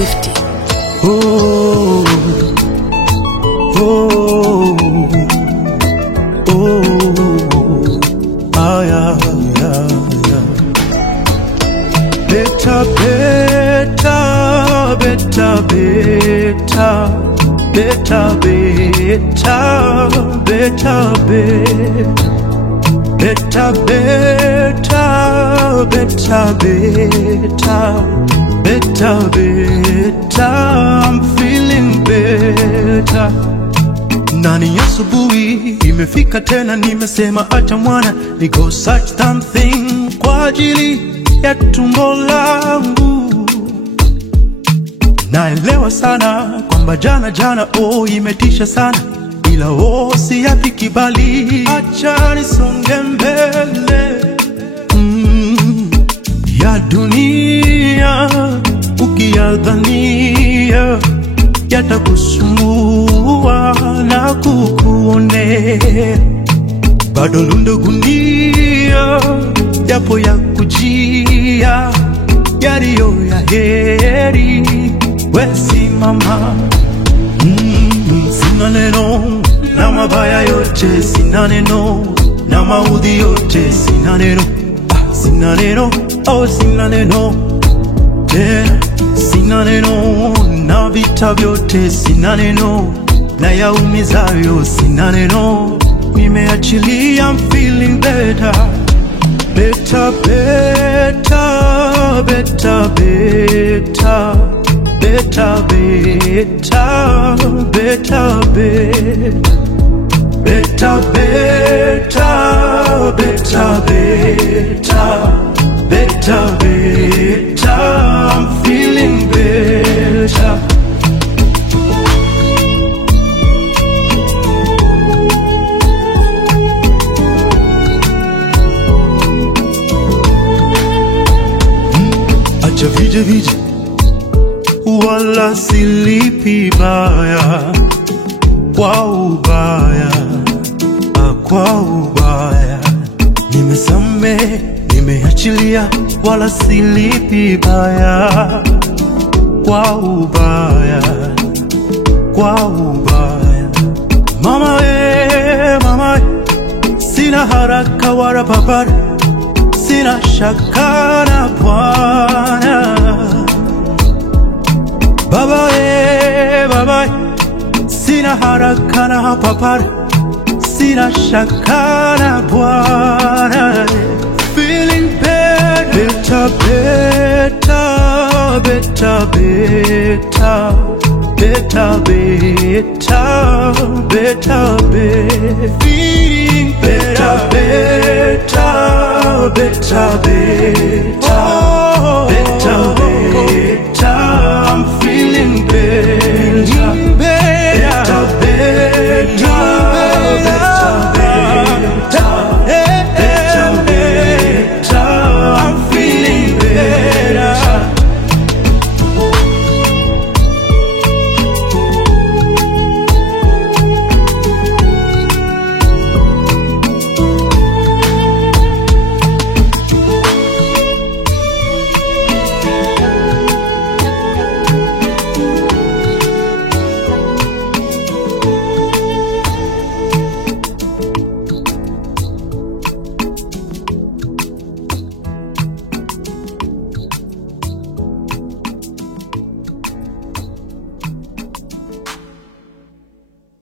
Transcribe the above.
50. Oh, oh, oh, ah, yeah, yeah, yeah. Better, better, better, better, better, better, better, better, better, better, better, better, I'm feeling better. Nani asubuhi imefika tena, nimesema acha mwana ni go search something kwa ajili ya tumbo langu. Naelewa sana kwamba jana imetisha sana, ila si yapi kibali, acha nisonge mbele. Ya dunia ukiyadhania yatakusumbua na kukuonea, bado lundo gunia yapo ya kujia yaliyo ya heri. We simama, sina neno na mabaya yote, sina neno na maudhi yote, sina neno, sina neno, oh sina neno tena, sina neno na vita vyote, sina neno na yaumizayo, sina neno, nimeachilia. I'm feeling better, better, better, better, better, better, better, better, better, better, better, better, I'm feeling better. Acha vije vije, wala silipi baya kwa ubaya, kwa ubaya. Nimesamehe, nimeachilia, wala silipi baya kwa ubaya, kwa ubaya. Mama mama, sina haraka wala papara, sina shaka na Bwana. Baba, sina haraka na papara, sina shaka na Bwana. Feeling better, better, better, better, better, better, better, better, feeling better, better, better, better.